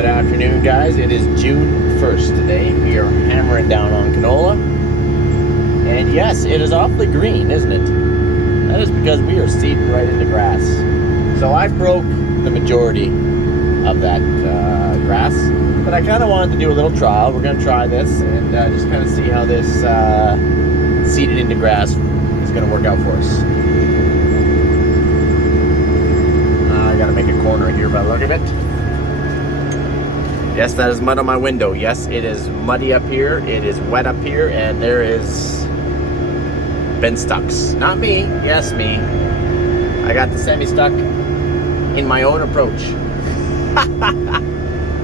Good afternoon, guys. It is June 1st today. We are hammering down on canola. And yes, it is awfully green, isn't it? That is because we are seeding right into grass. So I broke the majority of that grass, but I kind of wanted to do a little trial. We're going to try this and just kind of see how this seeded into grass is going to work out for us. I got to make a corner here by the look of it. Yes, that is mud on my window. Yes, it is muddy up here. It is wet up here, and there is been stucks. Not me. Yes, me. I got the semi-stuck in my own approach.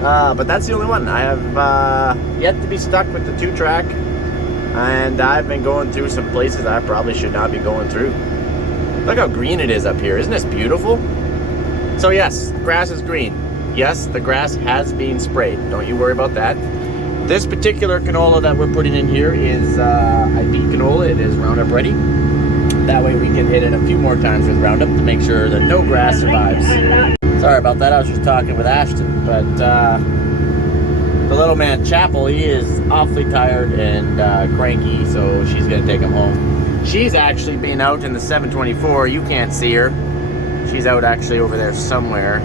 But that's the only one. I have yet to be stuck with the 2-track, and I've been going through some places I probably should not be going through. Look how green it is up here. Isn't this beautiful? So yes, grass is green. Yes, the grass has been sprayed. Don't you worry about that. This particular canola that we're putting in here is ID canola. It is Roundup ready. That way we can hit it a few more times with Roundup to make sure that no grass survives. Sorry about that. I was just talking with Ashtyn. But the little man Chapel, he is awfully tired and cranky, so she's going to take him home. She's actually been out in the 724. You can't see her. She's out actually over there somewhere.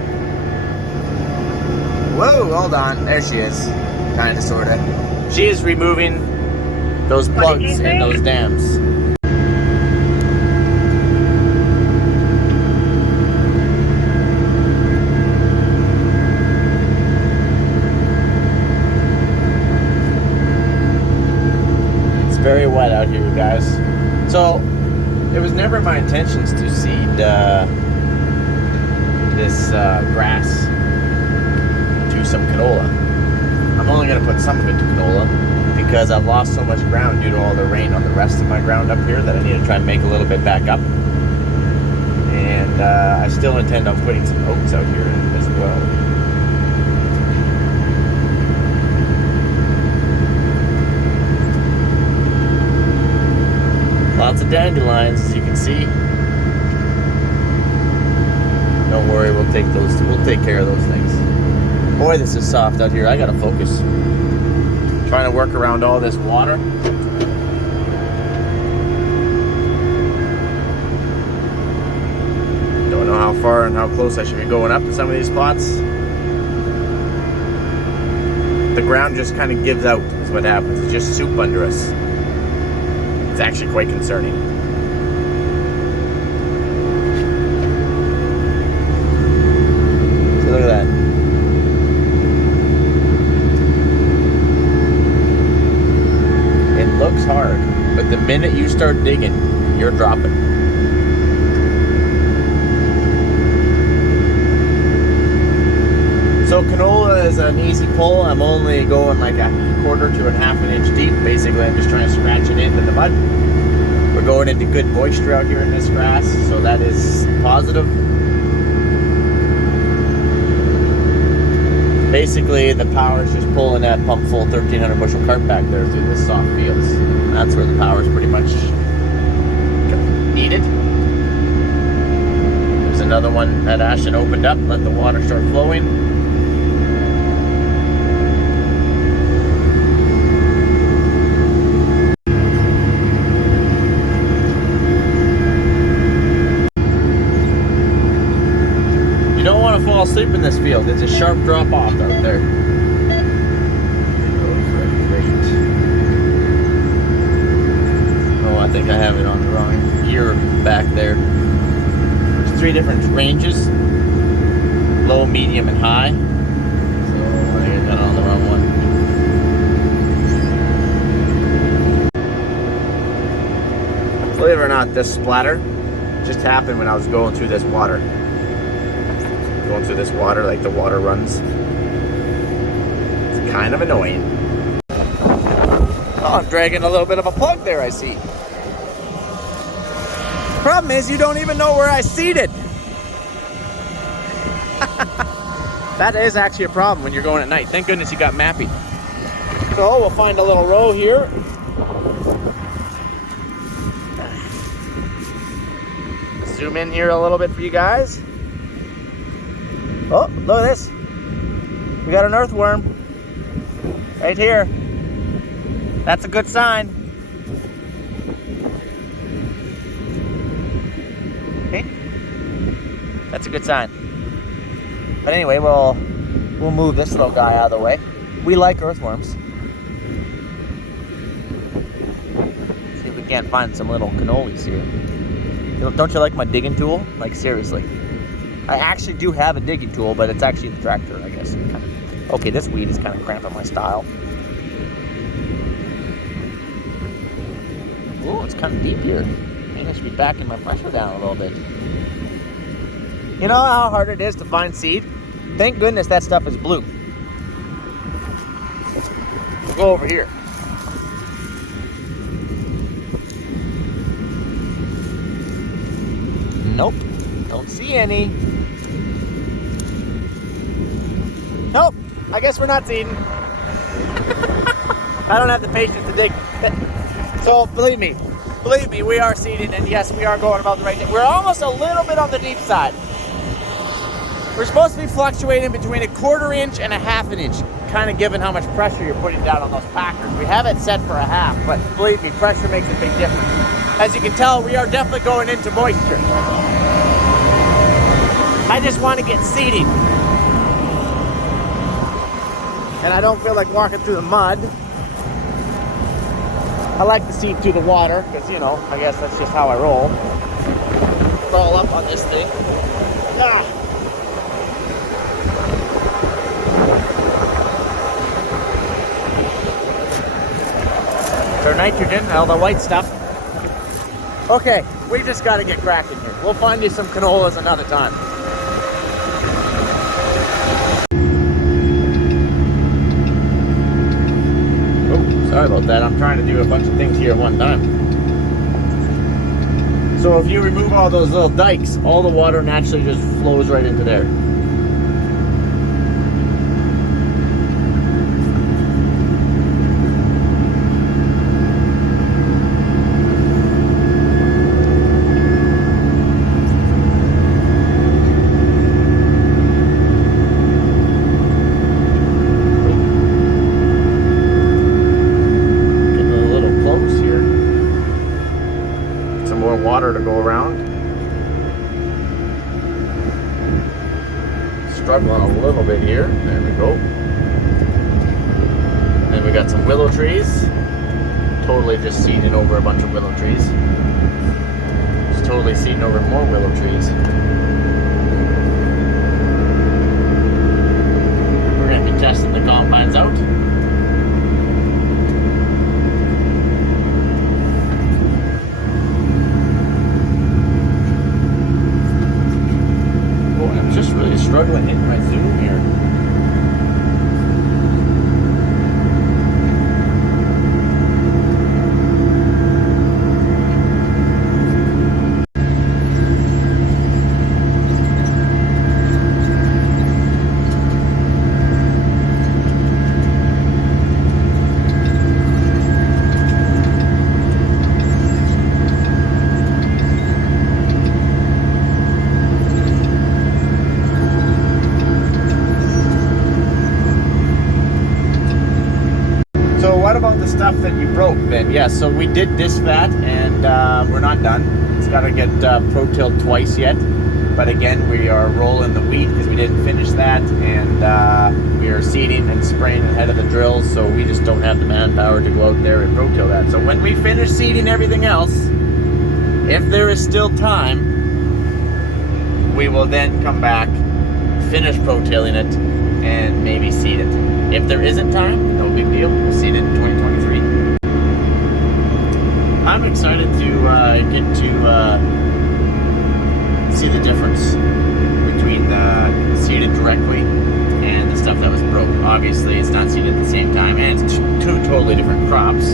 Whoa, hold on. There she is. Kind of, sort of. She is removing those plugs in those dams. It's very wet out here, guys. So, it was never my intentions to seed this grass to some canola. I'm only going to put some of it to canola because I've lost so much ground due to all the rain on the rest of my ground up here that I need to try and make a little bit back up. And I still intend on putting some oats out here as well. Lots of dandelions, as you can see. Don't worry, we'll take care of those things. Boy, this is soft out here. I gotta focus. Trying to work around all this water. Don't know how far and how close I should be going up to some of these spots. The ground just kind of gives out, is what happens. It's just soup under us. It's actually quite concerning. So look at that. Looks hard, but the minute you start digging, you're dropping. So canola is an easy pull. I'm only going like a 1/4 to a 1/2 inch deep. Basically, I'm just trying to scratch it into the mud. We're going into good moisture out here in this grass, so that is positive. Basically, the power is just pulling that pump full 1,300 bushel cart back there through the soft fields. That's where the power is pretty much needed. There's another one that Ashtyn opened up, let the water start flowing. You don't want to fall asleep in this field. It's a sharp drop off out there. Oh, I think I have it on the wrong gear back there. There's 3 different ranges. Low, medium, and high. So I think I got it on the wrong one. Believe it or not, this splatter just happened when I was going through this water. Going through this water, like the water runs. It's kind of annoying. Oh, I'm dragging a little bit of a plug there, I see. Problem is, you don't even know where I seeded. That is actually a problem when you're going at night. Thank goodness you got mapping. So we'll find a little row here. Zoom in here a little bit for you guys. Oh, look at this. We got an earthworm right here. That's a good sign. Okay, that's a good sign. But anyway, we'll move this little guy out of the way. We like earthworms. See if we can't find some little cannolis here. Don't you like my digging tool? Like, seriously. I actually do have a digging tool, but it's actually the tractor, I guess. Okay, this weed is kind of cramping my style. Oh, it's kind of deep here. Maybe I should be backing my pressure down a little bit. You know how hard it is to find seed? Thank goodness that stuff is blue. We'll go over here. Nope, don't see any. Nope, I guess we're not seeding. I don't have the patience to dig. So believe me, we are seeding, and yes, we are going about the right thing. We're almost a little bit on the deep side. We're supposed to be fluctuating between 1/4 inch and 1/2 inch, kind of given how much pressure you're putting down on those packers. We have it set for 1/2, but believe me, pressure makes a big difference. As you can tell, we are definitely going into moisture. I just want to get seeding. And I don't feel like walking through the mud. I like to seed through the water, because, you know, I guess that's just how I roll. Roll up on this thing. Ah. Their nitrogen, all the white stuff. Okay, we just got to get cracking here. We'll find you some canolas another time. Oh, sorry about that. I'm trying to do a bunch of things here at one time. So if you remove all those little dikes, all the water naturally just flows right into there. Water to go around. Struggling a little bit here. There we go. And then we got some willow trees. Totally just seeding over a bunch of willow trees. Just totally seeding over more willow trees. We're going to be testing the combines out. Struggling hitting my zoom here. What about the stuff that you broke then? Yeah, so we did disc that, and we're not done. It's got to get pro-tilled twice yet. But again, we are rolling the wheat because we didn't finish that, and we are seeding and spraying ahead of the drills, so we just don't have the manpower to go out there and pro-till that. So when we finish seeding everything else, if there is still time, we will then come back, finish pro-tilling it, and maybe seed it. If there isn't time, no big deal. We'll seed it in 2023. I'm excited to get to see the difference between the seeded directly and the stuff that was broke. Obviously, it's not seeded at the same time, and it's two totally different crops.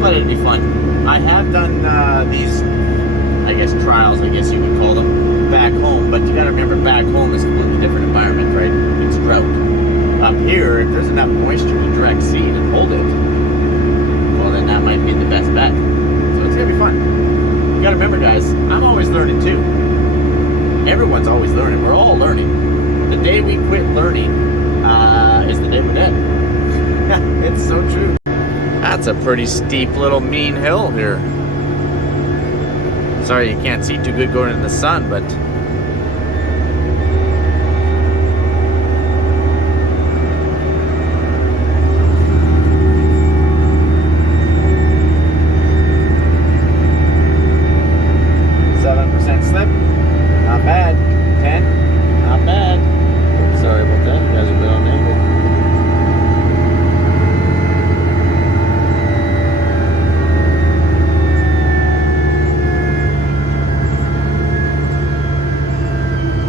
But it'd be fun. I have done these, I guess, trials, I guess you would call them, back home. But you got to remember, back home is a completely different environment, right? It's drought. Up here, if there's enough moisture to direct seed and hold it, well, then that might be the best bet. So it's gonna be fun. You gotta remember, guys, I'm always learning too. Everyone's always learning. We're all learning. The day we quit learning That's so true. That's a pretty steep little mean hill here. Sorry you can't see too good going in the sun, but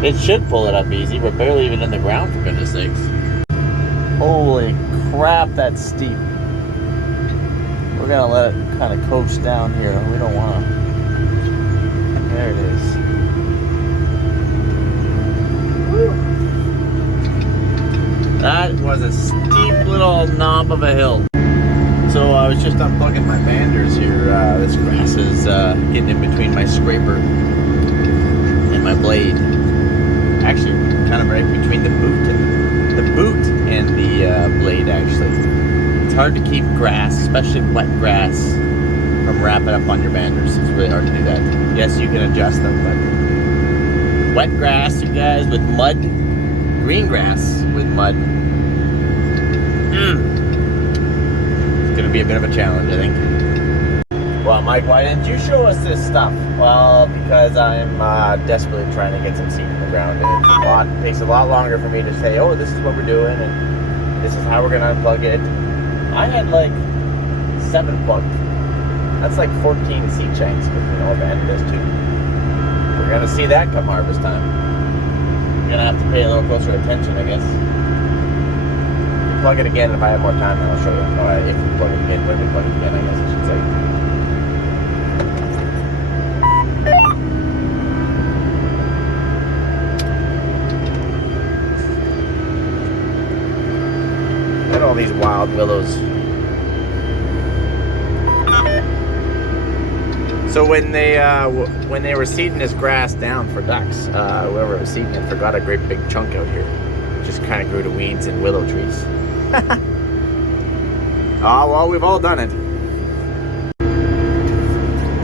it should pull it up easy. We're barely even in the ground, for goodness sakes. Holy crap, that's steep. We're gonna let it kind of coast down here. We don't want to. There it is. Woo. That was a steep little knob of a hill. So I was just unplugging my banders here. This grass is getting in between my scraper and my blade. Actually, kind of right between the boot and the blade. Actually, it's hard to keep grass, especially wet grass, from wrapping up on your banders. It's really hard to do that. Yes, you can adjust them, but wet grass, you guys, with mud, green grass with mud, it's gonna be a bit of a challenge, I think. Well, Mike, why didn't you show us this stuff? Well, because I'm desperately trying to get some seed in the ground, and it takes a lot longer for me to say, oh, this is what we're doing, and this is how we're gonna unplug it. I had like 7 plugged. That's like 14 seed shanks, but you know, abandoned this too. We're gonna see that come harvest time. You're gonna have to pay a little closer attention, I guess. Plug it again, if I have more time, then I'll show you. If we plug it again, when we plug it again, I guess I should say. Look at all these wild willows. So when they were seeding this grass down for ducks, whoever was seeding it forgot a great big chunk out here. Just kind of grew to weeds and willow trees. Oh, well, we've all done it.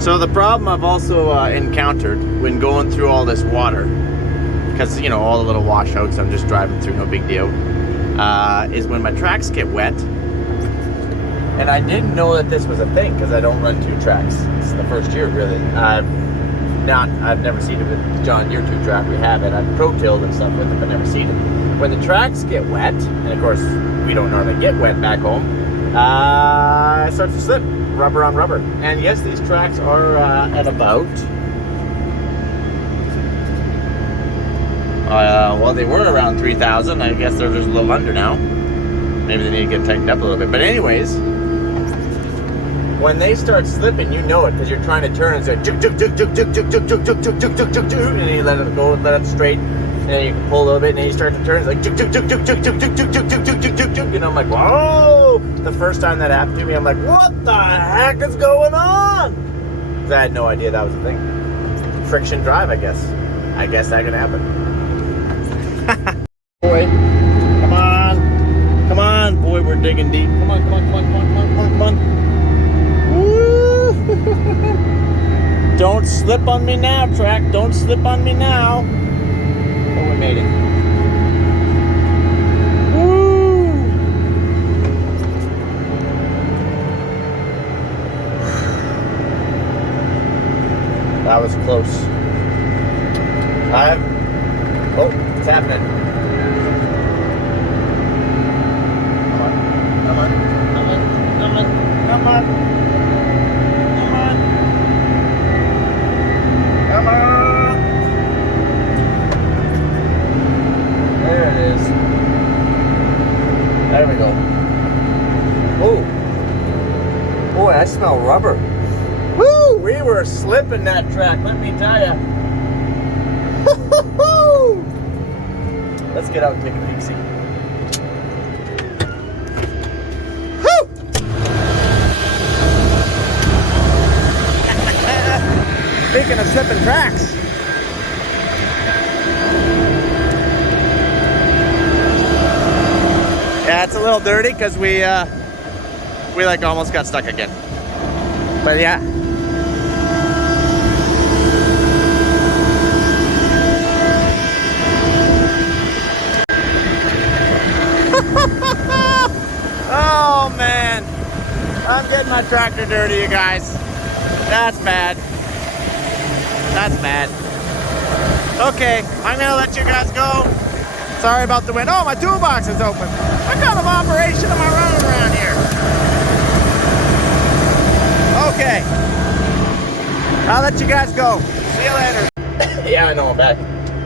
So the problem I've also encountered when going through all this water, because, you know, all the little washouts I'm just driving through, no big deal, is when my tracks get wet. And I didn't know that this was a thing, because I don't run 2 tracks. It's the first year, really. I've never seeded with John Deere 2-track. We have it. I've pro-tilled and stuff with it, but never seeded. When the tracks get wet, and of course we don't normally get wet back home, it starts to slip, rubber on rubber. And yes, these tracks are at about, well, they were around 3,000. I guess they're just a little under now. Maybe they need to get tightened up a little bit. But anyways, when they start slipping, you know it, because you're trying to turn and say juk juk juk juk juk juk juk juk juk juk juk juk juk juk, and you let it go, let it straight. And then you can pull a little bit, and then you start to turn. It's like juk juk juk juk juk juk juk juk juk juk juk juk juk juk. And I'm like, whoa! The first time that happened to me, I'm like, what the heck is going on? Because I had no idea that was a thing. Friction drive, I guess. I guess that can happen. Boy, come on, come on, boy, we're digging deep. Come on, come on, come on, come on, come on, come on, come on. Woo! Don't slip on me now, track. Don't slip on me now. Oh, we made it. Woo! That was close. Oh, it's happening. Come on, come on, come on, come on, come on, come on, come on. There it is. There we go. Oh, boy, I smell rubber. Woo! We were slipping that track, let me tell you. Let's get out and take a peek, see. Woo! Speaking of slipping tracks. Yeah, it's a little dirty because we we like almost got stuck again. But yeah. Oh man, I'm getting my tractor dirty, you guys. That's bad. That's bad. Okay, I'm gonna let you guys go. Sorry about the wind. Oh, my toolbox is open. What kind of operation am I running around here? Okay, I'll let you guys go. See you later. Yeah, I know, I'm back.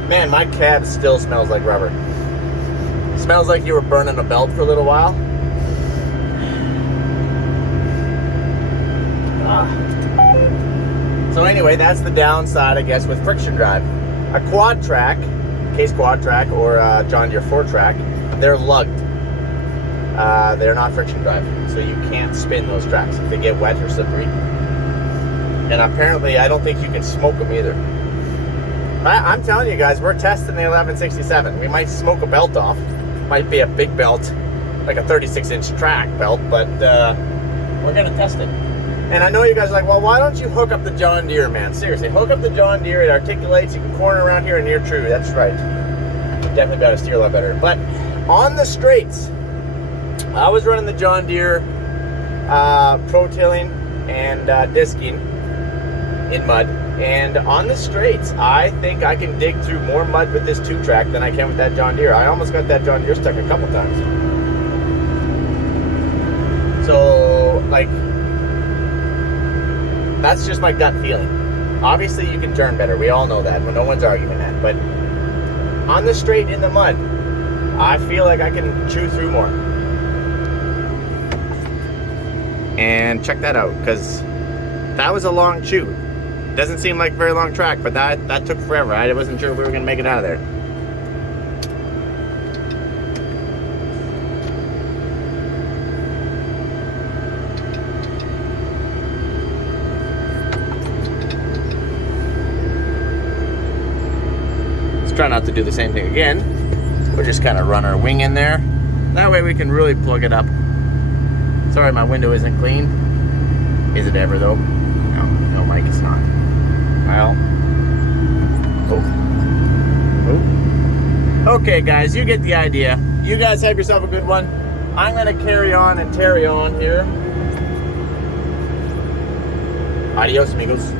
Man, my cab still smells like rubber. Smells like you were burning a belt for a little while. So anyway, that's the downside, I guess, with friction drive. A quad track, Case quad track or John Deere 4-track, they're lugged. They're not friction drive, so you can't spin those tracks if they get wet or slippery. And apparently, I don't think you can smoke them either. I'm telling you guys, we're testing the 1167. We might smoke a belt off. Might be a big belt, like a 36-inch track belt, but we're gonna test it. And I know you guys are like, well, why don't you hook up the John Deere, man? Seriously, hook up the John Deere. It articulates. You can corner around here and near true. That's right. Definitely got to steer a lot better. But on the straights, I was running the John Deere pro-tilling and disking in mud. And on the straights, I think I can dig through more mud with this 2-track than I can with that John Deere. I almost got that John Deere stuck a couple times. So, like, that's just my gut feeling. Obviously, you can turn better. We all know that. Well, no one's arguing that. But on the straight in the mud, I feel like I can chew through more. And check that out, because that was a long chew. Doesn't seem like a very long track, but that took forever. I wasn't sure if we were going to make it out of there. Try not to do the same thing again. We'll just kind of run our wing in there. That way we can really plug it up. Sorry, my window isn't clean. Is it ever though? No, Mike, it's not. Well. Oh. Okay, guys, you get the idea. You guys have yourself a good one. I'm gonna carry on and tarry on here. Adios, amigos.